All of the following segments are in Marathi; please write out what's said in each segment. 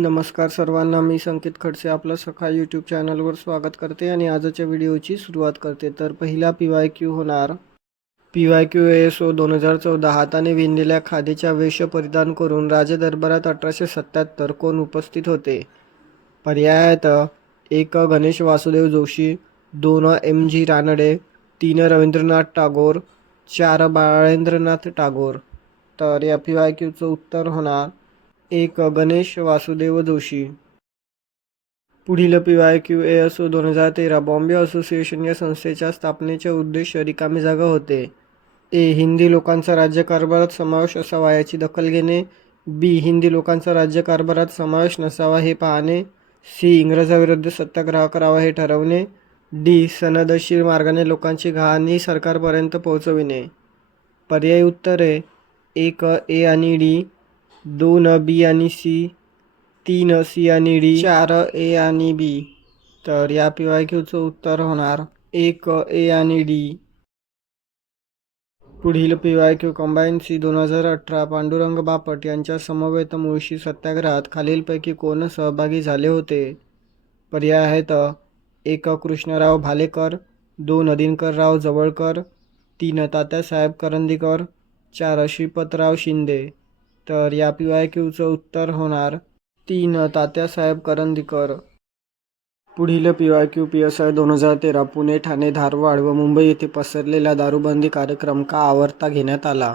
नमस्कार सर्वांना मी संकेत खडसे आपलं सखा यूट्यूब चॅनलवर स्वागत करते आणि आजच्या व्हिडिओची सुरुवात करते. तर पहिला पी वाय क्यू होणार. P Y Q S O दोन हजार चौदा हाताने विणलेल्या खादीच्या वेश परिधान करून राजदरबारात अठराशे सत्याहत्तर कोण उपस्थित होते? पर्यायात एक गणेश वासुदेव जोशी दोन एम जी रानडे तीन रवींद्रनाथ टागोर चार बाळेंद्रनाथ टागोर. तर या पी वाय क्यूचं उत्तर होणार. एक गणेश वासुदेव जोशी. पुढील पी वाय क्यू ए असो दोन हजार तेरा बॉम्बे असोसिएशन या संस्थेच्या स्थापनेचे उद्देश रिकामी जागा होते. ए हिंदी लोकांचा राज्यकारभारात समावेश असावा याची दखल घेणे. बी हिंदी लोकांचा राज्यकारभारात समावेश नसावा हे पाहणे. सी इंग्रजाविरुद्ध सत्याग्रह करावा हे ठरवणे. डी सनदशीर मार्गाने लोकांची घाणी सरकारपर्यंत पोहोचविणे. पर्यायी उत्तरे एक ए आणि डी. दोन बी आणि सी तीन सी आणि डी चार ए आणि बी. तर या पी वाय क्यूचं उत्तर होणार एक ए आणि डी. पुढील P Y Q combine C दोन हजार अठरा पांडुरंग बापट यांच्या समवेत मुळशी सत्याग्रहात खालीलपैकी कोण सहभागी झाले होते? पर्याय आहेत एक कृष्णराव भालेकर दोन दिनकरराव जवळकर तीन तात्यासाहेब करंदीकर चार श्रीपतराव शिंदे. तर या पी वाय क्यूचं उत्तर होणार तीन तात्यासाहेब करंदीकर. पुढील P Y Q P S I दोन हजार तेरा पुणे ठाणे धारवाड व मुंबई येथे पसरलेला दारूबंदी कार्यक्रम का आवर्ता घेण्यात आला?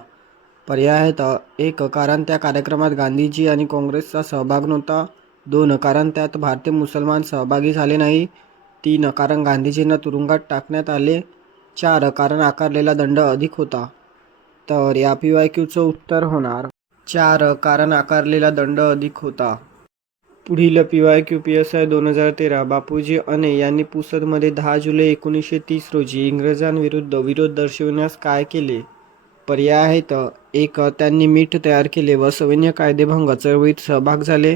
पर्याय आहेत. एक कारण त्या कार्यक्रमात गांधीजी आणि काँग्रेसचा सहभाग नव्हता. दोन कारण त्यात भारतीय मुसलमान सहभागी झाले नाही. तीन कारण गांधीजींना तुरुंगात टाकण्यात आले. चार कारण आकारलेला दंड अधिक होता. तर या पी वाय क्यूचं उत्तर होणार. चार कारण आकारलेला दंड अधिक होता. पुढील P Y Q P S I दोन हजार तेरा. बापूजी अने यांनी पुसदमध्ये दहा जुलै एकोणीसशे तीस रोजी इंग्रजांविरुद्ध विरोध दर्शविण्यास काय केले? पर्याय आहेत. एक त्यांनी मीठ तयार केले व सैन्य कायदेभंग चळवळीत सहभाग झाले.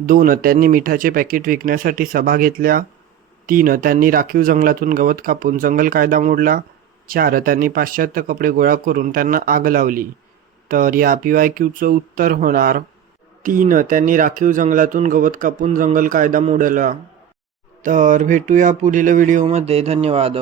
दोन त्यांनी मिठाचे पॅकेट विकण्यासाठी सभा घेतल्या. तीन त्यांनी राखीव जंगलातून गवत कापून जंगल कायदा मोडला. चार त्यांनी पाश्चात्य कपडे गोळा करून त्यांना आग लावली. तर या पी वाय क्यूचं उत्तर होणार. तीन त्यांनी राखीव जंगलातून गवत कापून जंगल कायदा मोडला. तर भेटूया पुढील व्हिडिओमध्ये. धन्यवाद.